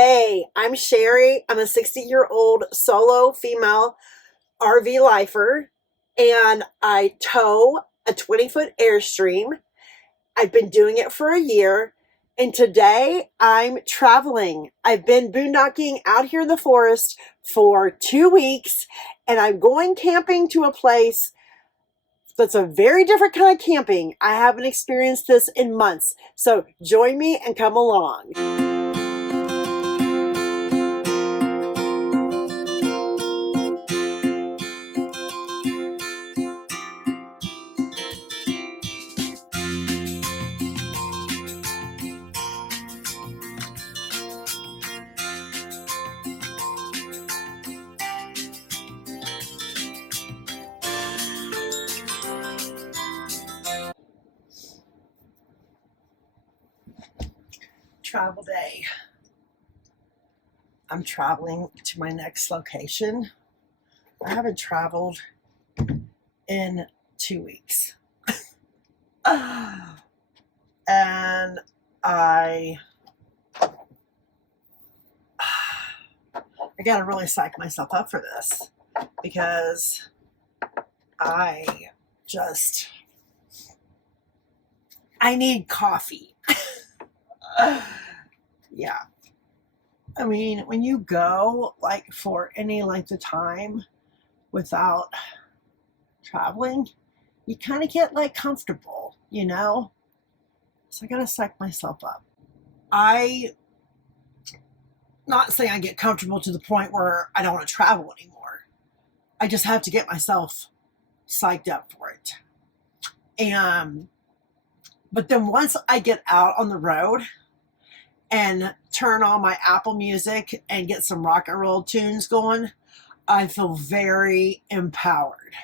Hey, I'm Sherry. I'm a 60-year-old solo female RV lifer, and I tow a 20-foot Airstream. I've been doing it for a year, and today I'm traveling. I've been boondocking out here in the forest for 2 weeks, and I'm going camping to a place that's a very different kind of camping. I haven't experienced this in months, so join me and come along. Travel day. I'm traveling to my next location. I haven't traveled in 2 weeks. And I gotta really psych myself up for this because I need coffee. Yeah. I mean, when you go like for any length of time without traveling, you kind of get like comfortable, you know? So I gotta psych myself up. Not saying I get comfortable to the point where I don't want to travel anymore. I just have to get myself psyched up for it. But then once I get out on the road and turn on my Apple Music and get some rock and roll tunes going, I feel very empowered.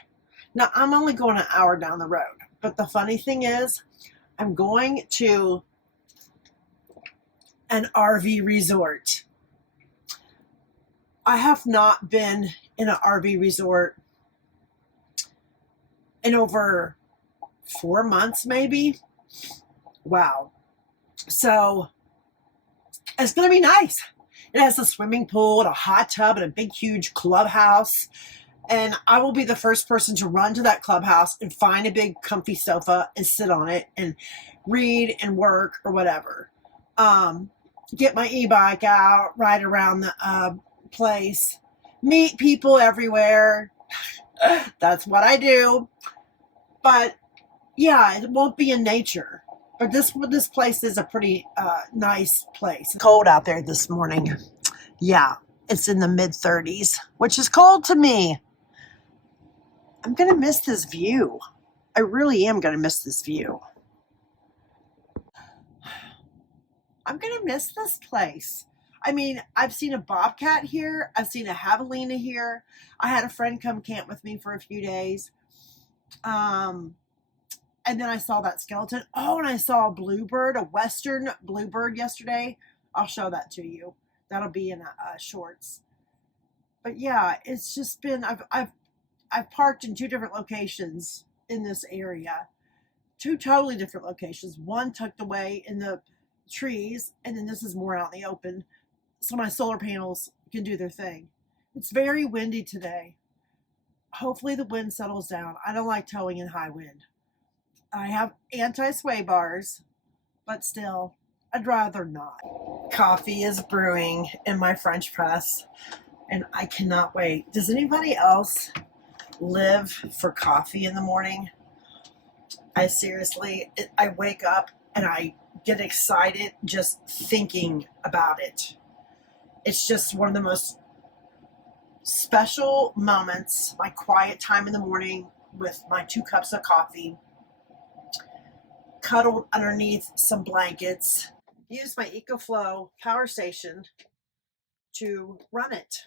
Now, I'm only going an hour down the road, but the funny thing is, I'm going to an RV resort. I have not been in an RV resort in over 4 months, maybe. Wow. So it's going to be nice. It has a swimming pool and a hot tub and a big, huge clubhouse. And I will be the first person to run to that clubhouse and find a big, comfy sofa and sit on it and read and work or whatever. Get my e-bike out, ride around the place, meet people everywhere. That's what I do. But yeah, it won't be in nature. But this place is a pretty nice place. It's cold out there this morning. Yeah, it's in the mid-30s, which is cold to me. I'm going to miss this view. I really am going to miss this view. I'm going to miss this place. I mean, I've seen a bobcat here. I've seen a javelina here. I had a friend come camp with me for a few days. And then I saw that skeleton. Oh, and I saw a bluebird, a western bluebird yesterday. I'll show that to you. That'll be in shorts. But yeah, it's just been, I've parked in 2 different locations in this area. 2 totally different locations. One tucked away in the trees, and then this is more out in the open. So my solar panels can do their thing. It's very windy today. Hopefully the wind settles down. I don't like towing in high wind. I have anti-sway bars, but still, I'd rather not. Coffee is brewing in my French press, and I cannot wait. Does anybody else live for coffee in the morning? I wake up and I get excited just thinking about it. It's just one of the most special moments, my quiet time in the morning with my 2 cups of coffee, cuddled underneath some blankets, use my EcoFlow power station to run it.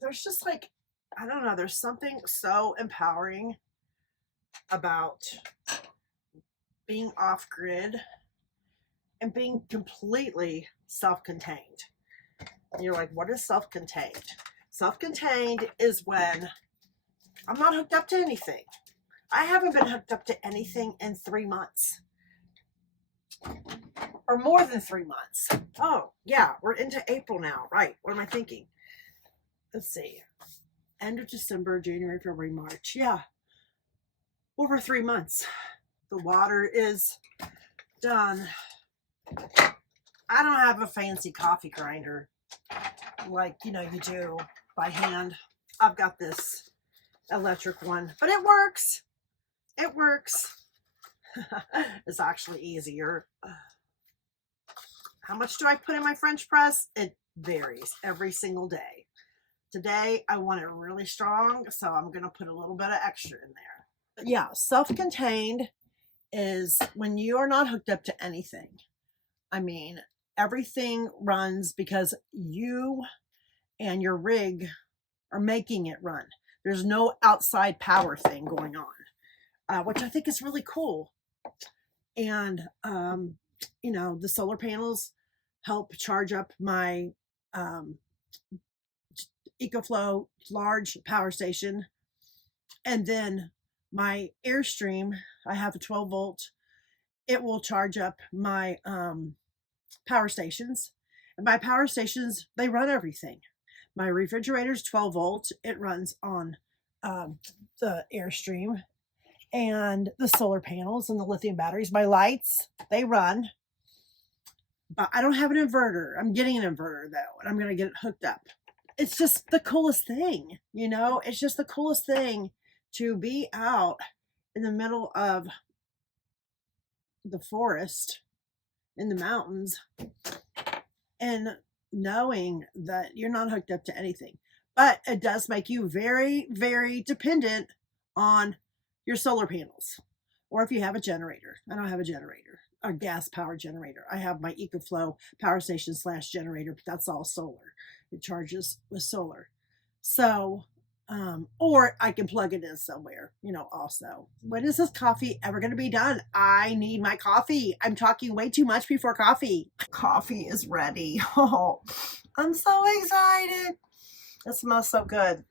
There's just like, I don't know, there's something so empowering about being off grid and being completely self-contained. And you're like, what is self-contained? Self-contained is when I'm not hooked up to anything. I haven't been hooked up to anything in 3 months. or more than 3 months. Oh, yeah, we're into April now. Right. What am I thinking? Let's see. End of December, January, February, March. Yeah. Over 3 months. The water is done. I don't have a fancy coffee grinder like, you do by hand. I've got this electric one, but it works. It works. It's actually easier. How much do I put in my French press? It varies every single day. Today, I want it really strong, so I'm going to put a little bit of extra in there. But yeah, self-contained is when you are not hooked up to anything. I mean, everything runs because you and your rig are making it run. There's no outside power thing going on, which I think is really cool. And, the solar panels help charge up my EcoFlow large power station. And then my Airstream, I have a 12 volt. It will charge up my power stations. And my power stations, they run everything. My refrigerator's 12 volts. It runs on the Airstream and the solar panels and the lithium batteries. My lights, they run. But I don't have an inverter. I'm getting an inverter though, and I'm going to get it hooked up. It's just the coolest thing, It's just the coolest thing to be out in the middle of the forest, in the mountains, and knowing that you're not hooked up to anything. But it does make you very, very dependent on your solar panels. Or if you have a generator. I don't have a generator, a gas power generator. I have my EcoFlow power station / generator, but that's all solar. It charges with solar. So, or I can plug it in somewhere, also. When is this coffee ever going to be done? I need my coffee. I'm talking way too much before coffee. Coffee is ready. Oh, I'm so excited. It smells so good.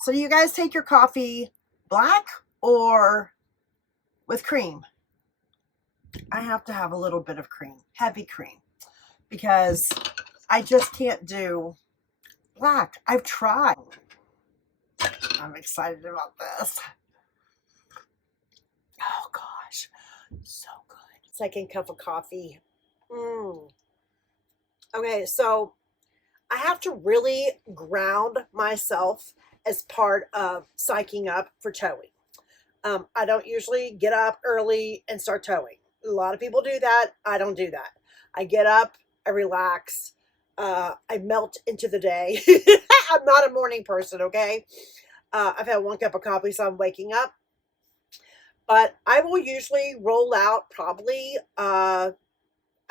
So you guys take your coffee black or with cream? I have to have a little bit of cream, heavy cream, because I just can't do black. I've tried. I'm excited about this. Oh gosh, so good. Second cup of coffee. Okay, so I have to really ground myself as part of psyching up for towing. I don't usually get up early and start towing. A lot of people do that. I don't do that. I get up, I relax, I melt into the day. I'm not a morning person, okay? I've had 1 cup of coffee, so I'm waking up. But I will usually roll out probably, I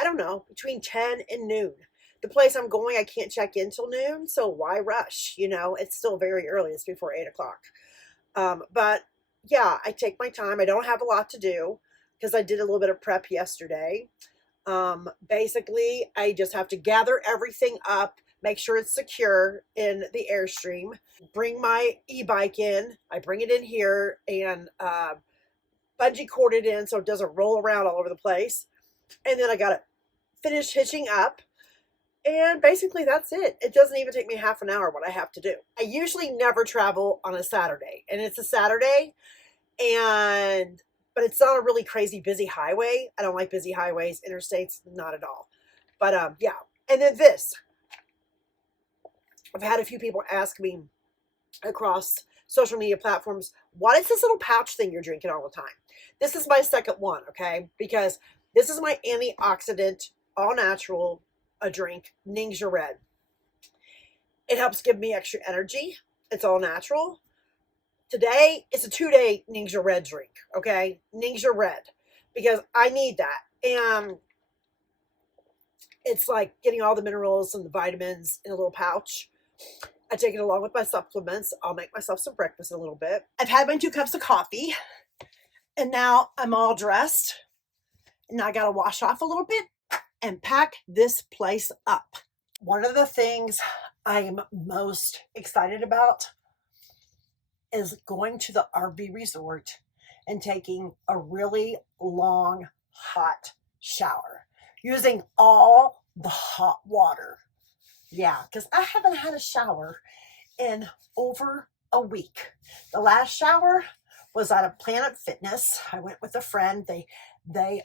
don't know, between 10 and noon. The place I'm going, I can't check in till noon, so why rush? It's still very early. It's before 8 o'clock. But yeah, I take my time. I don't have a lot to do because I did a little bit of prep yesterday. Basically, I just have to gather everything up, make sure it's secure in the Airstream, bring my e-bike in. I bring it in here and bungee cord it in so it doesn't roll around all over the place. And then I got to finish hitching up. And basically that's it. It doesn't even take me half an hour what I have to do. I usually never travel on a Saturday, and it's a Saturday, but it's not a really crazy busy highway. I don't like busy highways, interstates, not at all. But yeah. And then this. I've had a few people ask me across social media platforms, what is this little pouch thing you're drinking all the time? This is my second one, okay? Because this is my antioxidant, all natural, a drink, Ningxia Red. It helps give me extra energy. It's all natural. Today, it's a 2-day Ningxia Red drink, okay? Ningxia Red, because I need that. And it's like getting all the minerals and the vitamins in a little pouch. I take it along with my supplements. I'll make myself some breakfast in a little bit. I've had my 2 cups of coffee, and now I'm all dressed. And now I got to wash off a little bit and pack this place up. One of the things I'm most excited about is going to the RV resort and taking a really long, hot shower. using all the hot water. Yeah, because I haven't had a shower in over a week. The last shower was at a Planet Fitness. I went with a friend. They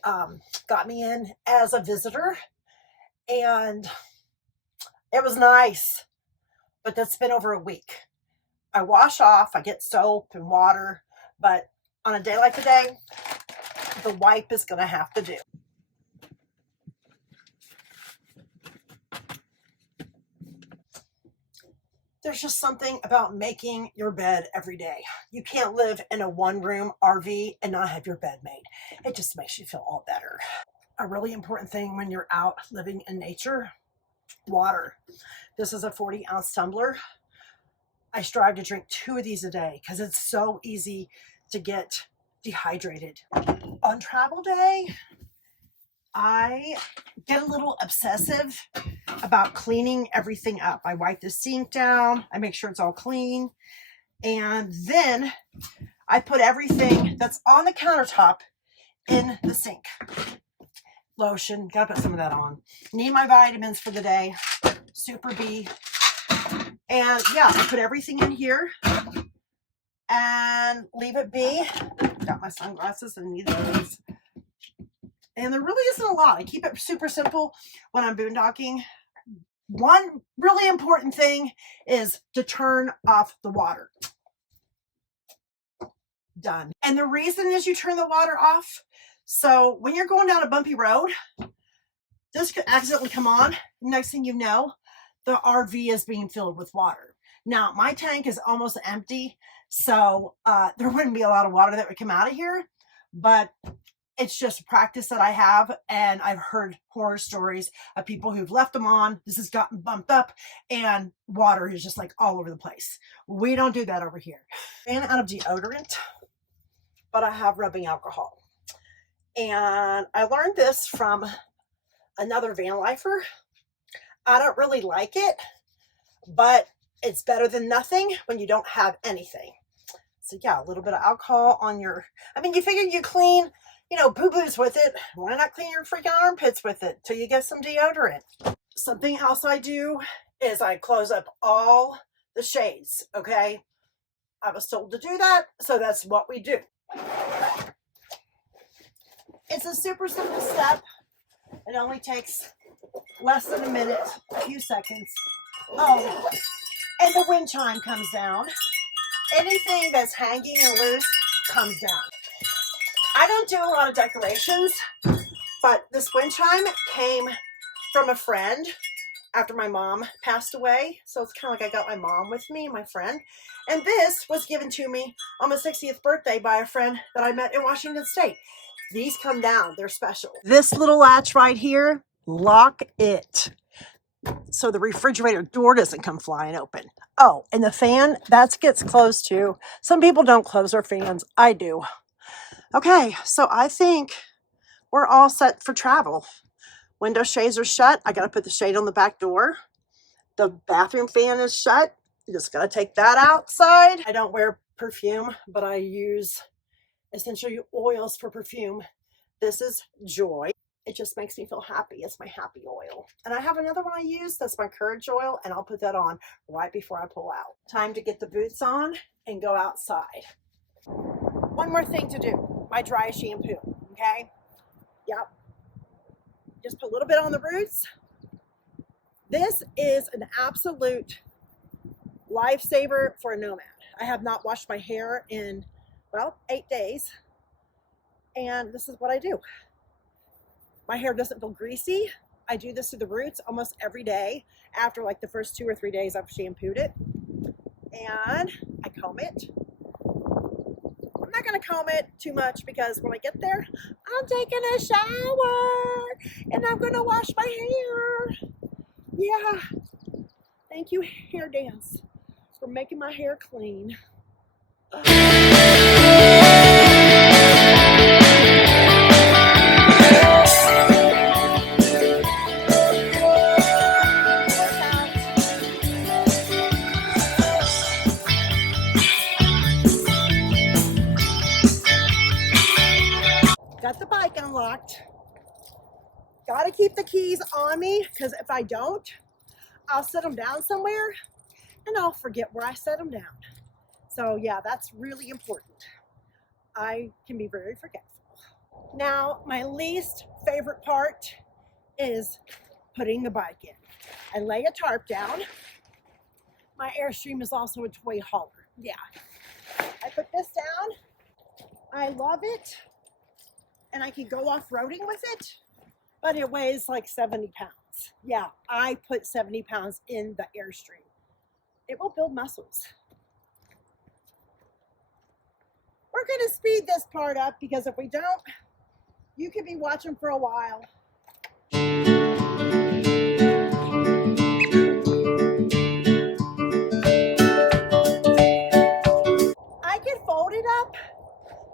got me in as a visitor, and it was nice, but that's been over a week. I wash off, I get soap and water, but on a day like today, the wipe is going to have to do. There's just something about making your bed every day. You can't live in a one-room RV and not have your bed made. It just makes you feel all better. A really important thing when you're out living in nature, water. This is a 40-ounce tumbler. I strive to drink 2 of these a day because it's so easy to get dehydrated. On travel day, I get a little obsessive about cleaning everything up. I wipe the sink down, I make sure it's all clean, and then I put everything that's on the countertop in the sink. Lotion, gotta put some of that on. Need my vitamins for the day, Super B. And yeah, I put everything in here and leave it be. Got my sunglasses and need those. And there really isn't a lot. I keep it super simple when I'm boondocking. One really important thing is to turn off the water. Done. And the reason is you turn the water off. So when you're going down a bumpy road, this could accidentally come on. Next thing you know, the RV is being filled with water. Now, my tank is almost empty, so there wouldn't be a lot of water that would come out of here, but it's just a practice that I have, and I've heard horror stories of people who've left them on. This has gotten bumped up, and water is just like all over the place. We don't do that over here. I ran out of deodorant, but I have rubbing alcohol. And I learned this from another van lifer. I don't really like it, but it's better than nothing when you don't have anything. So yeah, a little bit of alcohol on your, I mean, you figure you clean, you know, boo-boos with it. Why not clean your freaking armpits with it till you get some deodorant? Something else I do is I close up all the shades, okay? I was told to do that, so that's what we do. It's a super simple step. It only takes less than a minute, a few seconds. Oh, and the wind chime comes down. Anything that's hanging and loose comes down. I don't do a lot of decorations, but this wind chime came from a friend after my mom passed away. So it's kind of like I got my mom with me, my friend. And this was given to me on my 60th birthday by a friend that I met in Washington State. These come down, they're special. This little latch right here, lock it so the refrigerator door doesn't come flying open. Oh, and the fan, that gets closed too. Some people don't close their fans. I do. Okay, so I think we're all set for travel. Window shades are shut. I got to put the shade on the back door. The bathroom fan is shut. You just got to take that outside. I don't wear perfume, but I use essential oils for perfume. This is Joy. It just makes me feel happy. It's my happy oil. And I have another one I use. That's my courage oil. And I'll put that on right before I pull out. Time to get the boots on and go outside. One more thing to do. My dry shampoo. Okay? Yep. Just put a little bit on the roots. This is an absolute lifesaver for a nomad. I have not washed my hair in, well, 8 days. And this is what I do. My hair doesn't feel greasy. I do this to the roots almost every day after like the first 2 or 3 days I've shampooed it. And I comb it. I'm not gonna comb it too much because when I get there, I'm taking a shower and I'm gonna wash my hair. Yeah. Thank you, Hair Dance, for making my hair clean. Got the bike unlocked. Gotta I keep the keys on me because if I don't, I'll set them down somewhere and I'll forget where I set them down. So yeah, that's really important. I can be very forgetful. Now, my least favorite part is putting the bike in. I lay a tarp down. My Airstream is also a toy hauler. Yeah. I put this down. I love it. And I can go off-roading with it, but it weighs like 70 pounds. Yeah, I put 70 pounds in the Airstream. It will build muscles. We're going to speed this part up because if we don't, you could be watching for a while. I can fold it up,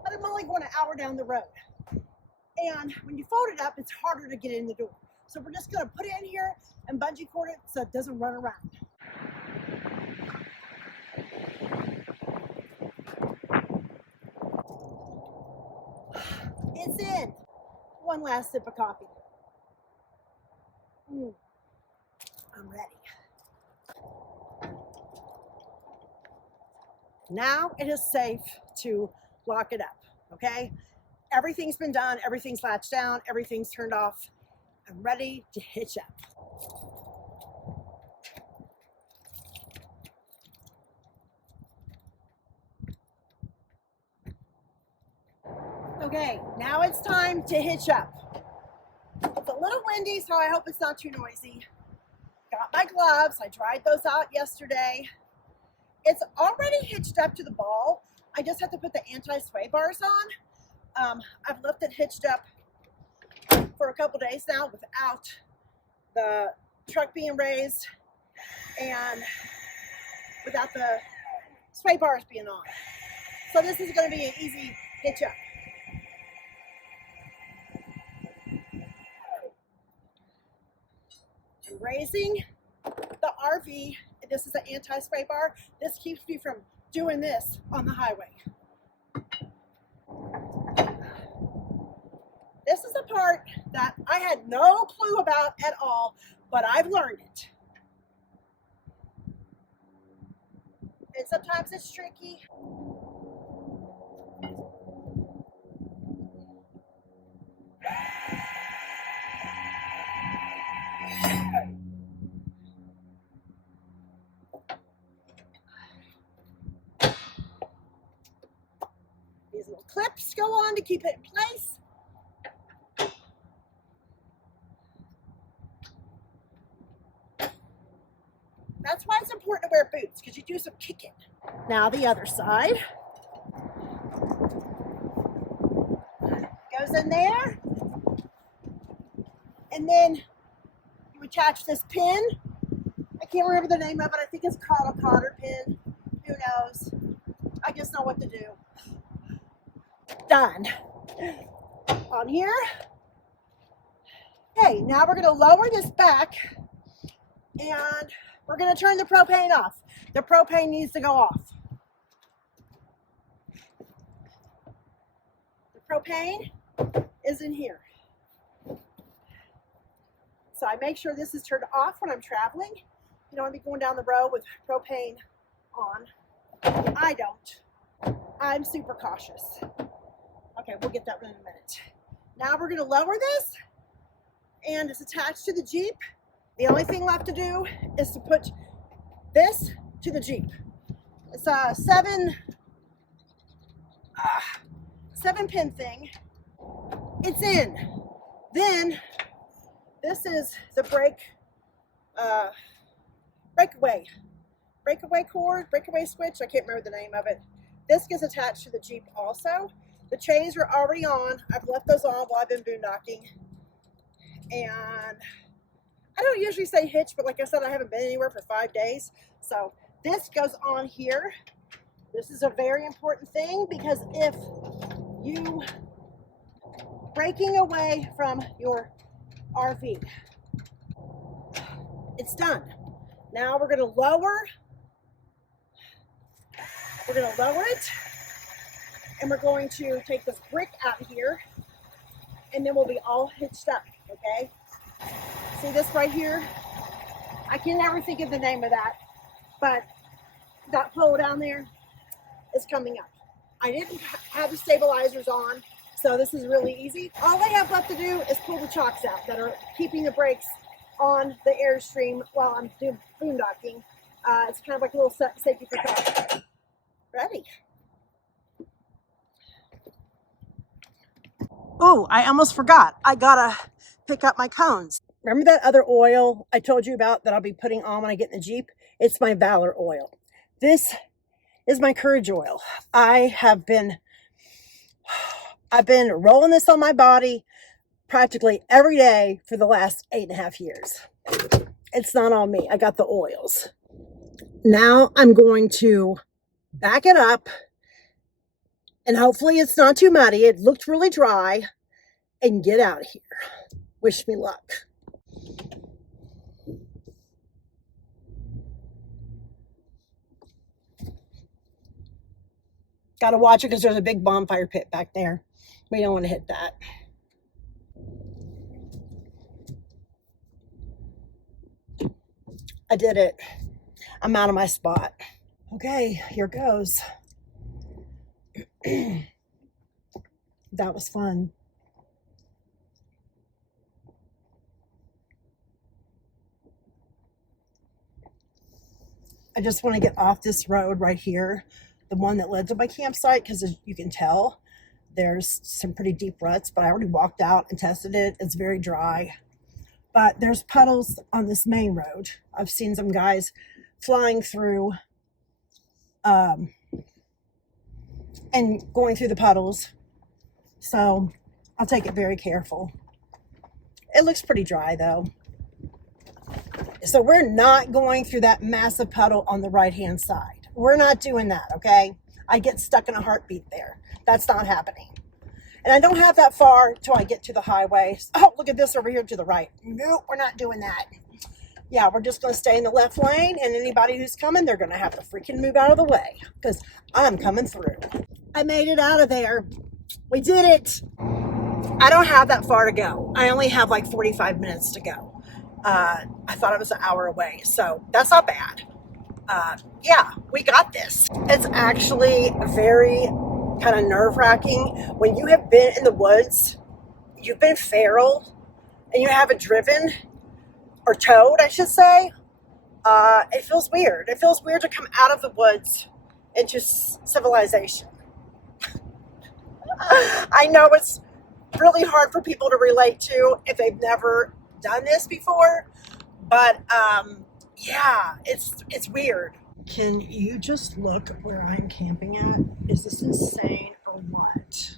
but I'm only going an hour down the road. And when you fold it up, it's harder to get in the door. So we're just going to put it in here and bungee cord it so it doesn't run around. It's in. One last sip of coffee. I'm ready. Now it is safe to lock it up, okay? Everything's been done, everything's latched down, everything's turned off. I'm ready to hitch up. Okay, now it's time to hitch up. It's a little windy, so I hope it's not too noisy. Got my gloves, I dried those out yesterday. It's already hitched up to the ball. I just have to put the anti-sway bars on. I've left it hitched up for a couple days now without the truck being raised and without the sway bars being on. So this is going to be an easy hitch up. I'm raising the RV. This is an anti-sway bar. This keeps me from doing this on the highway. This is the part that I had no clue about at all, but I've learned it. And sometimes it's tricky. These little clips go on to keep it in place. That's why it's important to wear boots, because you do some kicking. Now the other side. Goes in there. And then you attach this pin. I can't remember the name of it. I think it's called a cotter pin. Who knows? I just know what to do. Done. On here. Okay, now we're going to lower this back and we're going to turn the propane off. The propane needs to go off. The propane is in here. So I make sure this is turned off when I'm traveling. You don't want to be going down the road with propane on. I don't. I'm super cautious. Okay, we'll get that in a minute. Now we're going to lower this, and it's attached to the Jeep. The only thing left to do is to put this to the Jeep. It's a seven pin thing. It's in. Then this is the breakaway cord, breakaway switch. I can't remember the name of it. This gets attached to the Jeep also. The chains are already on. I've left those on while I've been boondocking. And I don't usually say hitch, but like I said, I haven't been anywhere for 5 days. So this goes on here. This is a very important thing because if you breaking away from your RV, it's done. Now we're going to lower. We're going to lower it. And we're going to take this brick out here. And then we'll be all hitched up, okay? See this right here? I can never think of the name of that, but that pole down there is coming up. I didn't have the stabilizers on, so this is really easy. All I have left to do is pull the chocks out that are keeping the brakes on the Airstream while I'm doing boondocking. It's kind of like a little safety precaution. Ready. Oh, I almost forgot. I gotta pick up my cones. Remember that other oil I told you about that I'll be putting on when I get in the Jeep? It's my Valor oil. This is my Courage oil. I've been rolling this on my body practically every day for the last 8.5 years. It's not on me. I got the oils. Now I'm going to back it up, and hopefully it's not too muddy. It looked really dry, and get out of here. Wish me luck. Got to watch it because there's a big bonfire pit back there. We don't want to hit that. I did it. I'm out of my spot. Okay, here goes. That was fun. I just want to get off this road right here, the one that led to my campsite, because as you can tell, there's some pretty deep ruts, but I already walked out and tested it. It's very dry, but there's puddles on this main road. I've seen some guys flying through and going through the puddles, so I'll take it very careful. It looks pretty dry though. So we're not going through that massive puddle on the right-hand side. We're not doing that, okay? I get stuck in a heartbeat there. That's not happening. And I don't have that far till I get to the highway. Oh, look at this over here to the right. Nope, we're not doing that. Yeah, we're just going to stay in the left lane, and anybody who's coming, they're going to have to freaking move out of the way because I'm coming through. I made it out of there. We did it. I don't have that far to go. I only have like 45 minutes to go. I thought it was an hour away, so that's not bad. Yeah, we got this. It's actually very kind of nerve-wracking when you have been in the woods, you've been feral, and you haven't driven, or towed, I should say. It feels weird. It feels weird to come out of the woods into civilization. I know it's really hard for people to relate to if they've never done this before, but yeah, it's weird. Can you just look where I'm camping at? Is this insane or what?